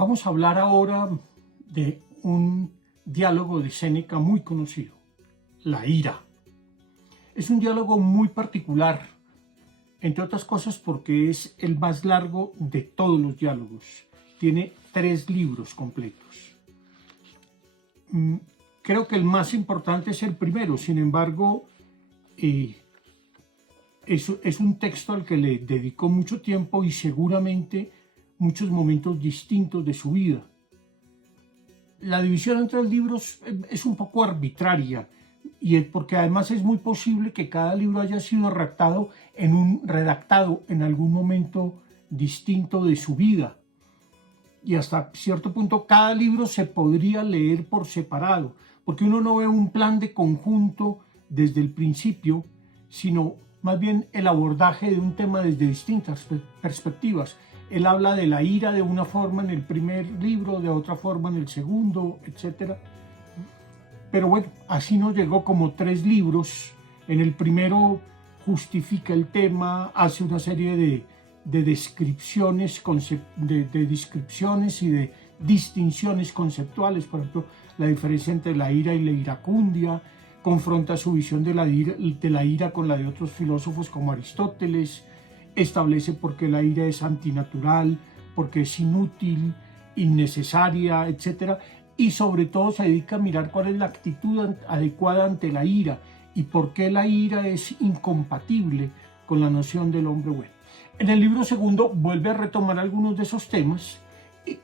Vamos a hablar ahora de un diálogo de Séneca muy conocido, la ira. Es un diálogo muy particular, entre otras cosas porque es el más largo de todos los diálogos. Tiene 3 libros completos. Creo que el más importante es el primero, sin embargo, es un texto al que le dedicó mucho tiempo y seguramente muchos momentos distintos de su vida. La división entre los libros es un poco arbitraria, y es porque además es muy posible que cada libro haya sido redactado en algún momento distinto de su vida. Y hasta cierto punto cada libro se podría leer por separado, porque uno no ve un plan de conjunto desde el principio, sino más bien el abordaje de un tema desde distintas perspectivas. Él habla de la ira de una forma en el primer libro, de otra forma en el segundo, etc. Pero bueno, así nos llegó como 3 libros. En el primero justifica el tema, hace una serie de descripciones, de descripciones y de distinciones conceptuales. Por ejemplo, la diferencia entre la ira y la iracundia, confronta su visión de la ira con la de otros filósofos como Aristóteles, establece por qué la ira es antinatural, porque es inútil, innecesaria, etc. Y sobre todo se dedica a mirar cuál es la actitud adecuada ante la ira y por qué la ira es incompatible con la noción del hombre bueno. En el libro segundo vuelve a retomar algunos de esos temas,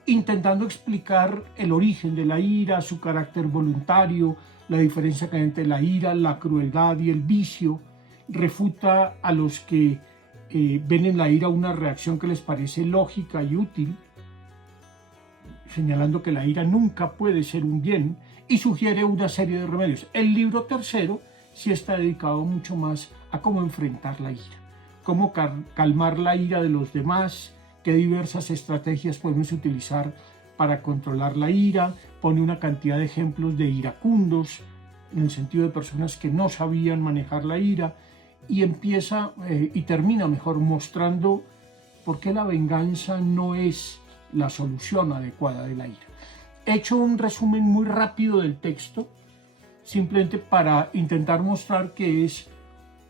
intentando explicar el origen de la ira, su carácter voluntario, la diferencia que hay entre la ira, la crueldad y el vicio. Refuta a los que ven en la ira una reacción que les parece lógica y útil, señalando que la ira nunca puede ser un bien, y sugiere una serie de remedios. El libro tercero sí está dedicado mucho más a cómo enfrentar la ira, cómo calmar la ira de los demás, qué diversas estrategias podemos utilizar para controlar la ira. Pone una cantidad de ejemplos de iracundos, en el sentido de personas que no sabían manejar la ira, y empieza y termina mejor mostrando por qué la venganza no es la solución adecuada de la ira. He hecho un resumen muy rápido del texto, simplemente para intentar mostrar que es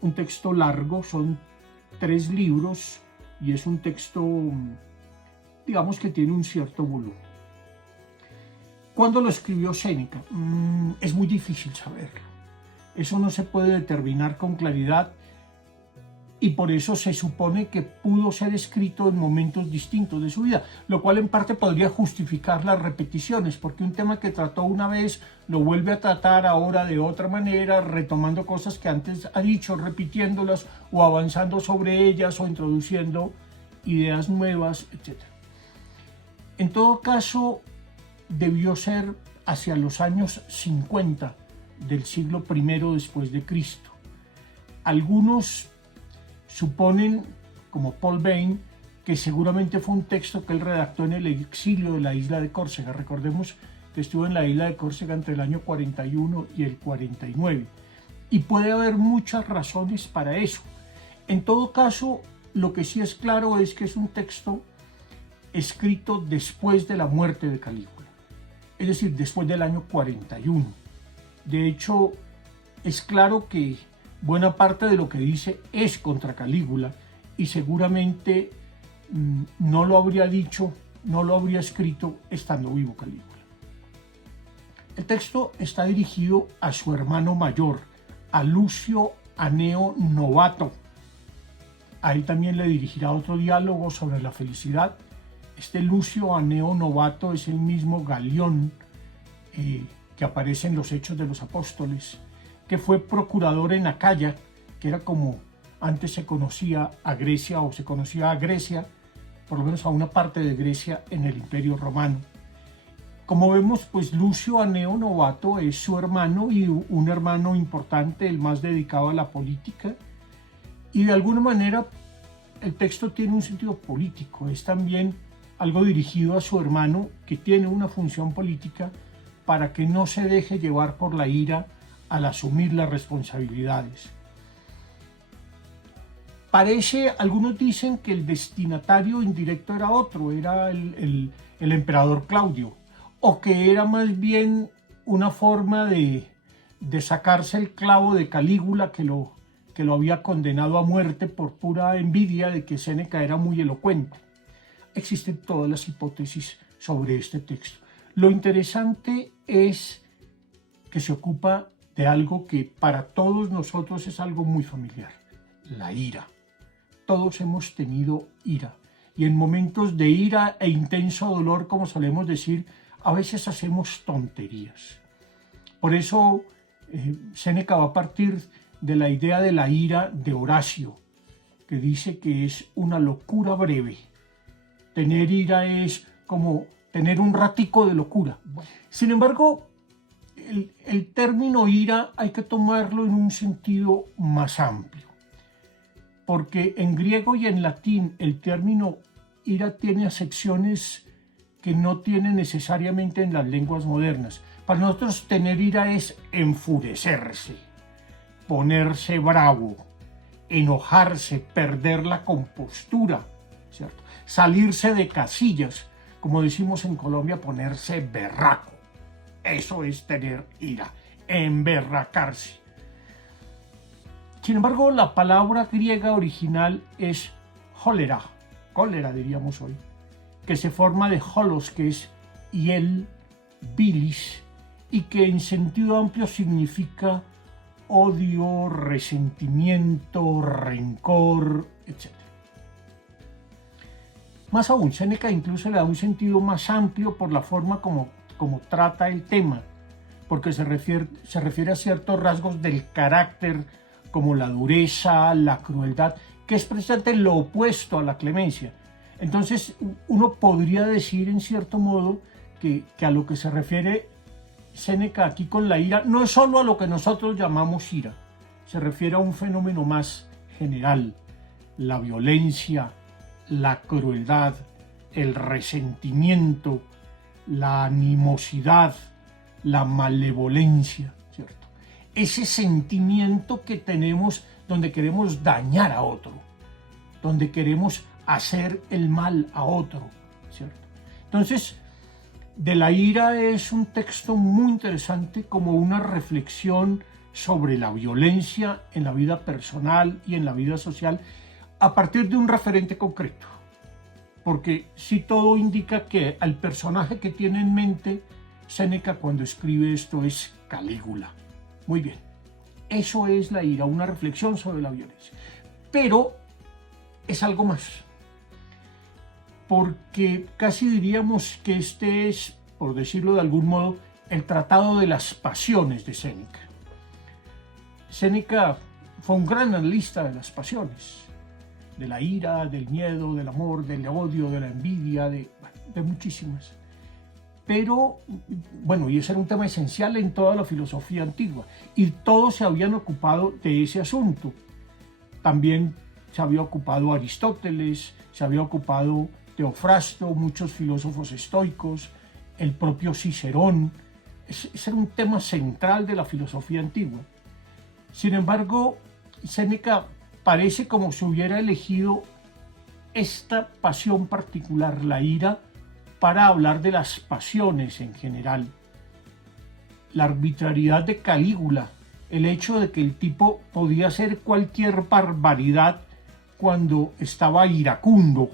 un texto largo, son 3 libros, y es un texto, digamos, que tiene un cierto volumen. ¿Cuándo lo escribió Séneca? Es muy difícil saberlo. Eso no se puede determinar con claridad, y por eso se supone que pudo ser escrito en momentos distintos de su vida, lo cual en parte podría justificar las repeticiones, porque un tema que trató una vez lo vuelve a tratar ahora de otra manera, retomando cosas que antes ha dicho, repitiéndolas o avanzando sobre ellas o introduciendo ideas nuevas, etc. En todo caso, debió ser hacia los años 50 del siglo I después de Cristo. Algunos suponen, como Paul Bain, que seguramente fue un texto que él redactó en el exilio de la isla de Córcega. Recordemos que estuvo en la isla de Córcega entre el año 41 y el 49. Y puede haber muchas razones para eso. En todo caso, lo que sí es claro es que es un texto escrito después de la muerte de Calígula, es decir, después del año 41. De hecho, es claro que buena parte de lo que dice es contra Calígula, y seguramente no lo habría dicho, no lo habría escrito estando vivo Calígula. El texto está dirigido a su hermano mayor, a Lucio Aneo Novato. A él también le dirigirá otro diálogo sobre la felicidad. Este Lucio Aneo Novato es el mismo Galión que aparece en los Hechos de los Apóstoles, que fue procurador en Acaya, que era como antes se conocía a Grecia, o se conocía a Grecia, por lo menos a una parte de Grecia en el Imperio Romano. Como vemos, pues Lucio Aneo Novato es su hermano, y un hermano importante, el más dedicado a la política, y de alguna manera el texto tiene un sentido político, es también algo dirigido a su hermano, que tiene una función política, para que no se deje llevar por la ira al asumir las responsabilidades. Parece, algunos dicen que el destinatario indirecto era otro, era el emperador Claudio, o que era más bien una forma de sacarse el clavo de Calígula que lo había condenado a muerte por pura envidia de que Séneca era muy elocuente. Existen todas las hipótesis sobre este texto. Lo interesante es que se ocupa de algo que para todos nosotros es algo muy familiar, la ira. Todos hemos tenido ira, y en momentos de ira e intenso dolor, como solemos decir, a veces hacemos tonterías. Por eso Séneca va a partir de la idea de la ira de Horacio, que dice que es una locura breve. Tener ira es como tener un ratico de locura. Sin embargo, el término ira hay que tomarlo en un sentido más amplio, porque en griego y en latín el término ira tiene acepciones que no tiene necesariamente en las lenguas modernas. Para nosotros tener ira es enfurecerse, ponerse bravo, enojarse, perder la compostura, ¿cierto? Salirse de casillas, como decimos en Colombia, ponerse berraco. Eso es tener ira, emberracarse. Sin embargo, la palabra griega original es cólera diríamos hoy, que se forma de holos, que es hiel, bilis, y que en sentido amplio significa odio, resentimiento, rencor, etc. Más aún, Séneca incluso le da un sentido más amplio por la forma como trata el tema, porque se refiere a ciertos rasgos del carácter, como la dureza, la crueldad, que es precisamente lo opuesto a la clemencia. Entonces, uno podría decir, en cierto modo, que a lo que se refiere Séneca aquí con la ira, no es solo a lo que nosotros llamamos ira, se refiere a un fenómeno más general, la violencia, la crueldad, el resentimiento, la animosidad, la malevolencia, ¿cierto? Ese sentimiento que tenemos donde queremos dañar a otro, donde queremos hacer el mal a otro, ¿cierto? Entonces, de la ira es un texto muy interesante como una reflexión sobre la violencia en la vida personal y en la vida social a partir de un referente concreto. Porque sí, todo indica que al personaje que tiene en mente Séneca cuando escribe esto es Calígula. Muy bien, eso es la ira, una reflexión sobre la violencia. Pero es algo más, porque casi diríamos que este es, por decirlo de algún modo, el tratado de las pasiones de Séneca. Séneca fue un gran analista de las pasiones, de la ira, del miedo, del amor, del odio, de la envidia, de muchísimas. Pero, bueno, y ese era un tema esencial en toda la filosofía antigua, y todos se habían ocupado de ese asunto. También se había ocupado Aristóteles, se había ocupado Teofrasto, muchos filósofos estoicos, el propio Cicerón. Ese era un tema central de la filosofía antigua. Sin embargo, Séneca parece como si hubiera elegido esta pasión particular, la ira, para hablar de las pasiones en general. La arbitrariedad de Calígula, el hecho de que el tipo podía hacer cualquier barbaridad cuando estaba iracundo,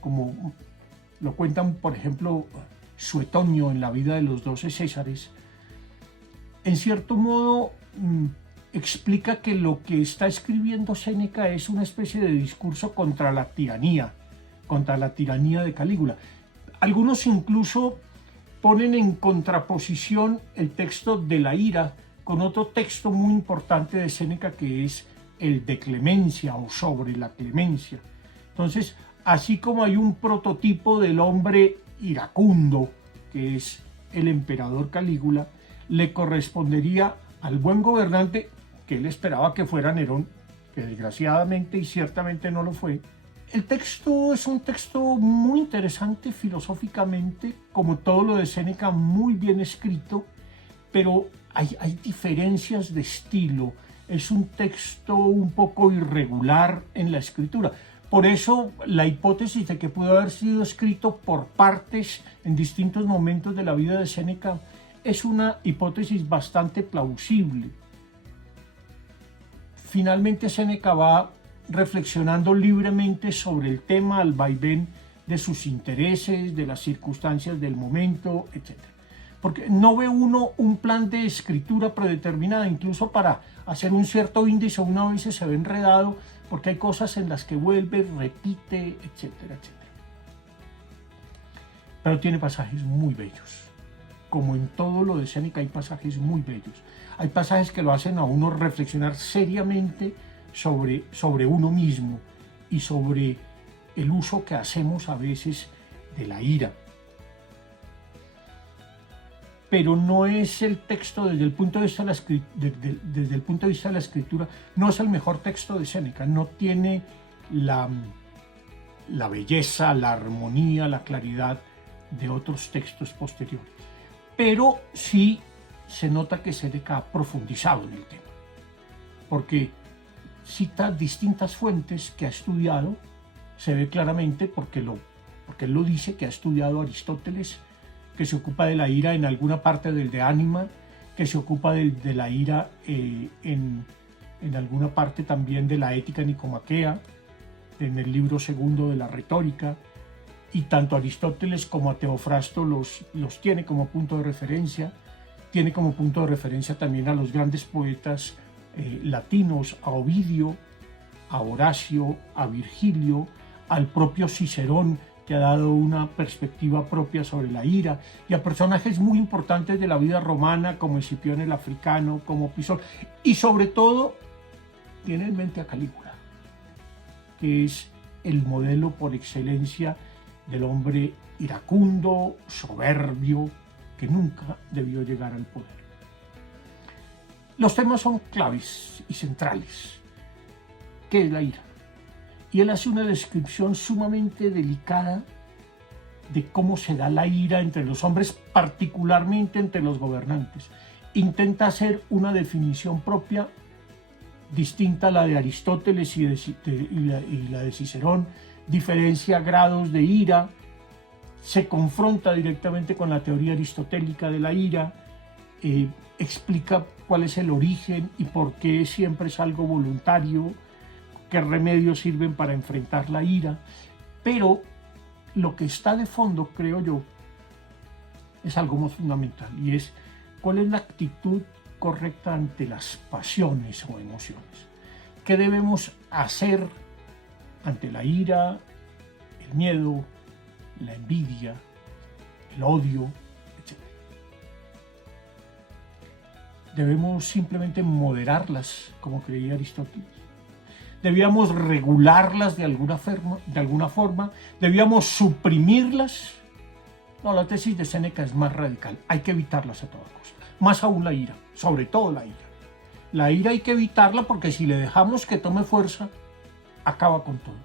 como lo cuentan, por ejemplo, Suetonio en la vida de los 12 Césares, en cierto modo explica que lo que está escribiendo Séneca es una especie de discurso contra la tiranía de Calígula. Algunos incluso ponen en contraposición el texto de la ira con otro texto muy importante de Séneca que es el de clemencia o sobre la clemencia. Entonces, así como hay un prototipo del hombre iracundo, que es el emperador Calígula, le correspondería al buen gobernante, que él esperaba que fuera Nerón, que desgraciadamente y ciertamente no lo fue. El texto es un texto muy interesante filosóficamente, como todo lo de Séneca, muy bien escrito, pero hay diferencias de estilo, es un texto un poco irregular en la escritura. Por eso la hipótesis de que pudo haber sido escrito por partes en distintos momentos de la vida de Séneca es una hipótesis bastante plausible. Finalmente Séneca va reflexionando libremente sobre el tema al vaivén de sus intereses, de las circunstancias del momento, etc. Porque no ve uno un plan de escritura predeterminada, incluso para hacer un cierto índice una vez se ve enredado, porque hay cosas en las que vuelve, repite, etcétera, etcétera. Pero tiene pasajes muy bellos. Como en todo lo de Séneca hay pasajes muy bellos. Hay pasajes que lo hacen a uno reflexionar seriamente sobre uno mismo y sobre el uso que hacemos a veces de la ira. Pero no es el texto desde el punto de vista de la escritura, no es el mejor texto de Séneca, no tiene la belleza, la armonía, la claridad de otros textos posteriores. Pero sí se nota que Séneca ha profundizado en el tema, porque cita distintas fuentes que ha estudiado, se ve claramente porque él lo dice, que ha estudiado a Aristóteles, que se ocupa de la ira en alguna parte del De Anima, que se ocupa de la ira en alguna parte también de la Ética Nicomaquea, en el libro segundo de la Retórica, y tanto Aristóteles como a Teofrasto los tiene como punto de referencia. Tiene como punto de referencia también a los grandes poetas latinos, a Ovidio, a Horacio, a Virgilio, al propio Cicerón, que ha dado una perspectiva propia sobre la ira, y a personajes muy importantes de la vida romana como Escipión el Africano, como Pisón, y sobre todo tiene en mente a Calígula, que es el modelo por excelencia del hombre iracundo, soberbio, que nunca debió llegar al poder. Los temas son claves y centrales. ¿Qué es la ira? Y él hace una descripción sumamente delicada de cómo se da la ira entre los hombres, particularmente entre los gobernantes. Intenta hacer una definición propia, distinta a la de Aristóteles y la de Cicerón, diferencia grados de ira, se confronta directamente con la teoría aristotélica de la ira, explica cuál es el origen y por qué siempre es algo voluntario, qué remedios sirven para enfrentar la ira, pero lo que está de fondo, creo yo, es algo más fundamental, y es cuál es la actitud correcta ante las pasiones o emociones. ¿Qué debemos hacer ante la ira, el miedo, la envidia, el odio, etc.? Debemos simplemente moderarlas, como creía Aristóteles. Debíamos regularlas de alguna forma, debíamos suprimirlas. No, la tesis de Séneca es más radical, hay que evitarlas a toda costa, más aún la ira, sobre todo la ira. La ira hay que evitarla porque si le dejamos que tome fuerza, acaba con todo.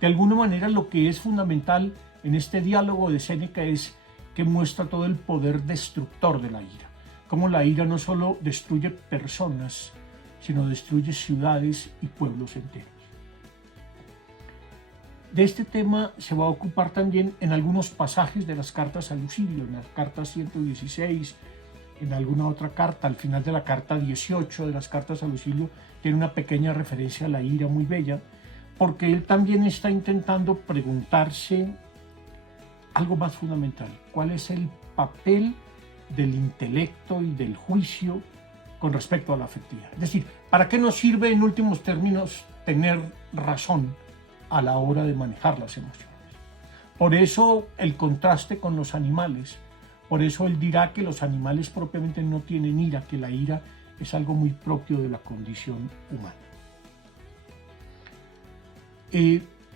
De alguna manera lo que es fundamental en este diálogo de Séneca es que muestra todo el poder destructor de la ira, cómo la ira no solo destruye personas, sino destruye ciudades y pueblos enteros. De este tema se va a ocupar también en algunos pasajes de las cartas a Lucilio, en la carta 116, en alguna otra carta, al final de la carta 18 de las cartas a Lucilio, tiene una pequeña referencia a la ira muy bella, porque él también está intentando preguntarse algo más fundamental: ¿cuál es el papel del intelecto y del juicio con respecto a la afectividad? Es decir, ¿para qué nos sirve en últimos términos tener razón a la hora de manejar las emociones? Por eso el contraste con los animales, por eso él dirá que los animales propiamente no tienen ira, que la ira es algo muy propio de la condición humana.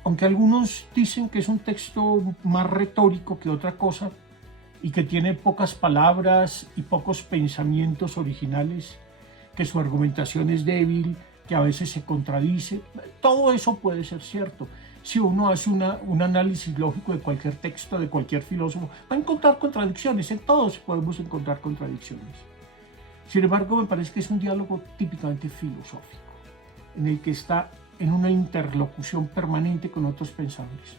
Aunque algunos dicen que es un texto más retórico que otra cosa, y que tiene pocas palabras y pocos pensamientos originales, que su argumentación es débil, que a veces se contradice, todo eso puede ser cierto. Si uno hace un análisis lógico de cualquier texto, de cualquier filósofo, va a encontrar contradicciones, en todos podemos encontrar contradicciones. Sin embargo, me parece que es un diálogo típicamente filosófico, en el que está en una interlocución permanente con otros pensadores.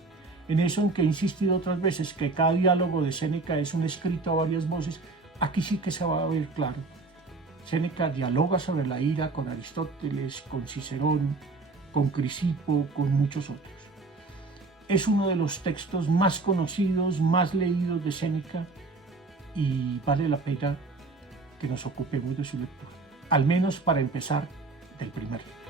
En eso en que he insistido otras veces, que cada diálogo de Séneca es un escrito a varias voces, aquí sí que se va a ver claro. Séneca dialoga sobre la ira con Aristóteles, con Cicerón, con Crisipo, con muchos otros. Es uno de los textos más conocidos, más leídos de Séneca, y vale la pena que nos ocupemos de su lectura, al menos para empezar del primer libro.